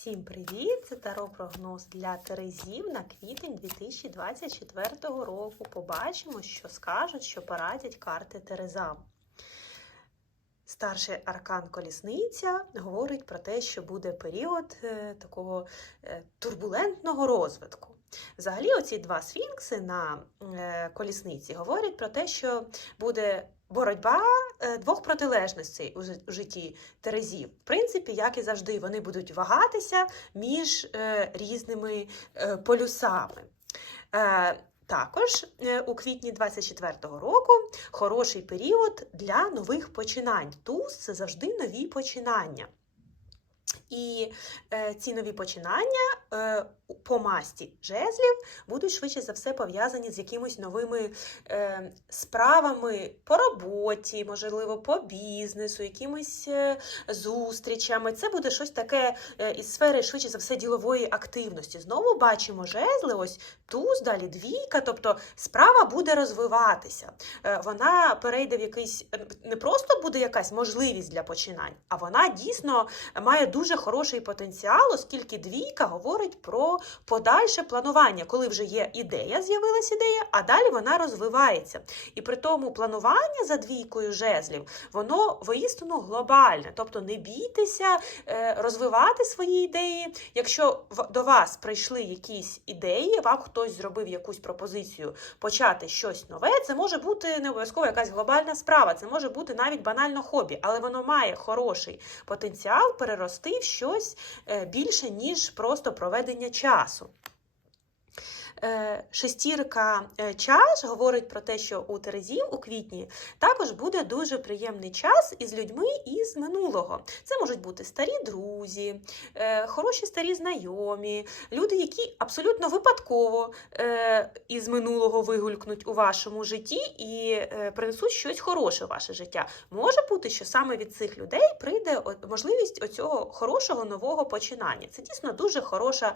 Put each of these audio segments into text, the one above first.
Всім привіт! Це Таро прогноз для Терезів на квітень 2024 року. Побачимо, що скажуть, що порадять карти Терезам. Старший аркан Колісниця говорить про те, що буде період е, такого е, турбулентного розвитку. Взагалі, оці два сфінкси на е, колісниці говорять про те, що буде боротьба е, двох протилежностей у житті Терезів. В принципі, як і завжди, вони будуть вагатися між е, різними е, полюсами. Також у квітні 24-го року хороший період для нових починань. Туз це завжди нові починання. І е, ці нові починання е, по масті жезлів будуть швидше за все пов'язані з якимись новими е, справами по роботі, можливо, по бізнесу, якимись зустрічами. Це буде щось таке із сфери, швидше за все, ділової активності. Знову бачимо жезли, ось туз, далі двійка, тобто справа буде розвиватися. Вона перейде в якийсь не просто буде якась можливість для починань, а вона дійсно має дуже хороший потенціал, оскільки двійка говорить про подальше планування, коли вже є ідея, з'явилась ідея, а далі вона розвивається. І при тому планування за двійкою жезлів, воно воістину глобальне. Тобто не бійтеся е, розвивати свої ідеї. Якщо до вас прийшли якісь ідеї, вам хтось зробив якусь пропозицію почати щось нове, це може бути не обов'язково якась глобальна справа, це може бути навіть банально хобі, але воно має хороший потенціал перерости в щось е, більше, ніж просто проведення часу. Е, Шестірка е, чаш говорить про те, що у Терезів у квітні також буде дуже приємний час із людьми із минулого. Це можуть бути старі друзі, е, хороші старі знайомі, люди, які абсолютно випадково із минулого вигулькнуть у вашому житті і принесуть щось хороше в ваше життя. Може бути, що саме від цих людей прийде можливість оцього хорошого нового починання. Це дійсно дуже хороша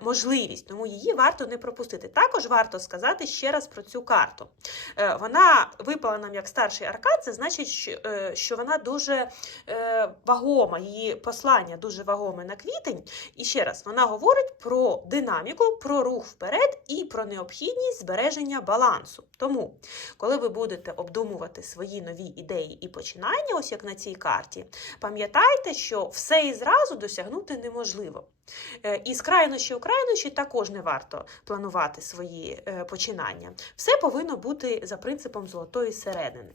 можливість, тому її варто не пропустити. Також варто сказати ще раз про цю карту. Е, вона випала нам як старший аркан, це значить, що, е, вона дуже е, вагома, її послання дуже вагоме на квітень. І ще раз, вона говорить про динаміку, про рух вперед і про необхідність збереження балансу. Тому, коли ви будете обдумувати свої нові ідеї і починання, ось як на цій карті, пам'ятайте, що все і зразу досягнути неможливо. Е, І з крайнощі у крайнощі також не варто планувати свої е, починання. Все повинно бути за принципом золотої середини.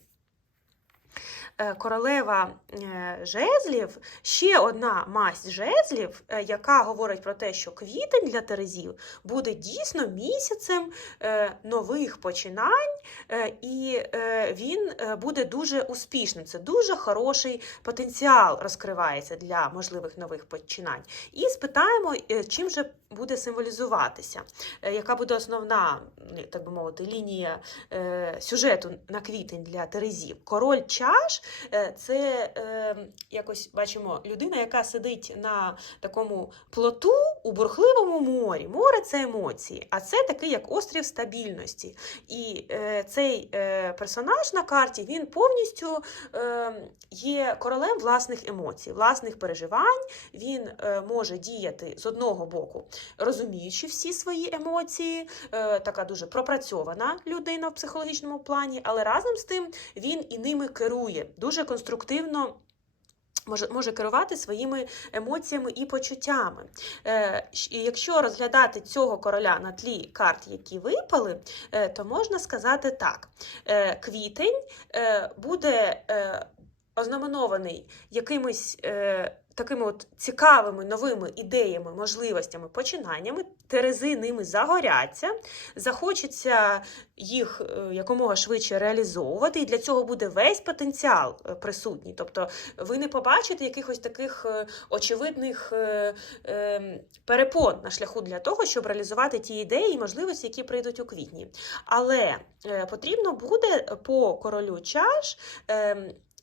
Е, Королева е, жезлів ще одна масть жезлів, е, яка говорить про те, що квітень для Терезів буде дійсно місяцем нових починань, і він буде дуже успішним. Це дуже хороший потенціал розкривається для можливих нових починань. І спитаємо, чим же буде символізуватися, яка буде основна, так би мовити, лінія сюжету на квітень для Терезів. Король чаш е, це е, якось бачимо людина, яка сидить на такому плоту у бурхливому морі. Море це емоції, а це такий як острів стабільності. І е, цей е, персонаж на карті він повністю е, є королем власних емоцій, власних переживань. Він е, може діяти з одного боку, розуміючи всі свої емоції, е, така дуже пропрацьована людина в психологічному плані, але разом з тим він і ними керує дуже конструктивно. Може, може керувати своїми емоціями і почуттями. Е, і якщо розглядати цього короля на тлі карт, які випали, е, то можна сказати так: е, квітень е, буде е, ознаменований якимись е, такими от цікавими новими ідеями, можливостями, починаннями. Терези ними загоряться, захочеться їх е, якомога швидше реалізовувати, і для цього буде весь потенціал е, присутній. Тобто ви не побачите якихось таких е, очевидних перепон на шляху для того, щоб реалізувати ті ідеї і можливості, які прийдуть у квітні. Але потрібно буде по королю чаш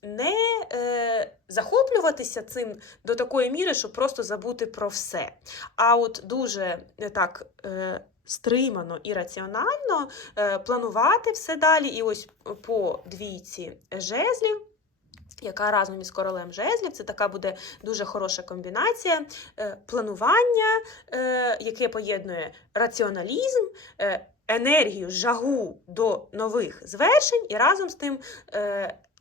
не е, захоплюватися цим до такої міри, щоб просто забути про все. А от дуже е, так. Е, Стримано і раціонально е, планувати все далі, і ось по двійці жезлів. Яка разом із королем жезлів, це така буде дуже хороша комбінація е, планування, яке поєднує раціоналізм, енергію, жагу до нових звершень, і разом з тим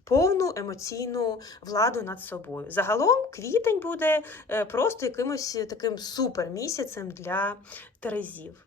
повну емоційну владу над собою. Загалом квітень буде е, просто якимось таким супермісяцем для Терезів.